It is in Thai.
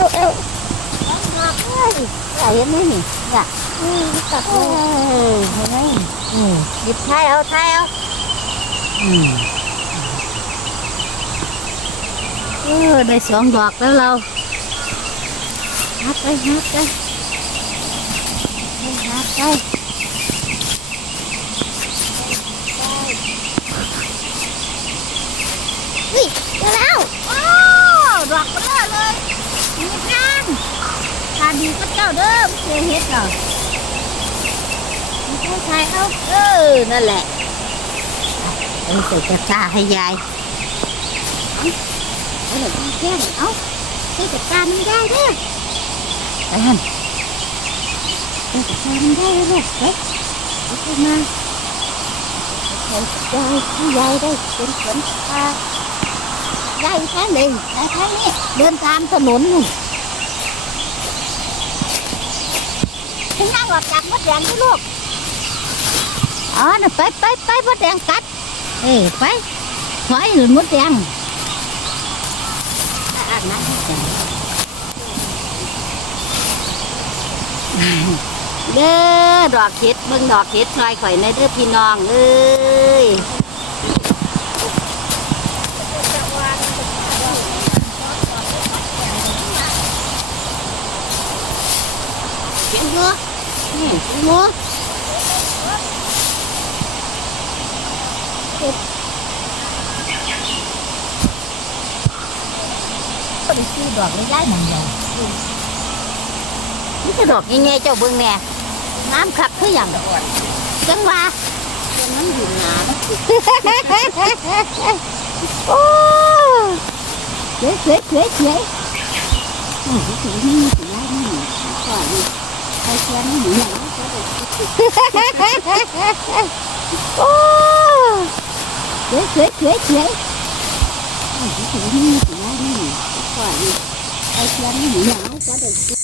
เอาเอาดอกเลยอยากเห็นไมนี่เนี่ยอืมตัดเอเลยอเห็นไหมอืมหยิบท้ายเอาท้ายเอาอืมเออได้สองดอกแล้วเราหักไปหักไปไปหักไปอุ้ยเจอแล้วอ้ดอกเบลอเลย มีงานทานดีก็เจ้าเด้อไม่เคยเฮ็ดหรอกมีใครถ่ายเอาเออ นั่นแหละเอ้ยใส่กระตาให้ยายเอาเดี๋ยวพี่แก้มเอาใส่กระตามันได้เด้อไปหันใส่กระตามันได้เด้อไปเอาขึ้นมาใส่ยายให้ยายได้เป็นขนตา ได้แค่นี้ได้แค่นี้เดินตามถนนนู่นถึงนั่งหลับจากมดแดงที่ลูกอ๋อน่ะไปไปไปมดแดงกัด เอ้ไปถอยหรือมดแดงอ่านนะเด้อดอกเห็ดเบิ่งดอกเห็ดซอยข่อยในเด้อพี่น้องเอ้ย mua ừ. mua có đi xui đọt lấy lái bằng dầu những cái đọt nghe nghe cho bưng nè nám khập thứ dần chẳng qua chẳng nắm dùng nhà đó dễ dễ dễ dễ 嗯，我昨天那个鸭子，我告诉你。 แน่น้ออย่างจังว่าจังมันอยู่หนาโอ้เฉยเฉยเฉยเฉยโอ้ยเฉยนี่สิย้ายนี่ก่อนนี่ใครเชียร์นี่หนูอย่างนี้ก็ได้โอ้เฉยเฉยเฉยเฉยโอ้ยเฉยนี่สิย้ายนี่ก่อนนี่ใครเชียร์นี่หนูอย่างนี้ก็ได้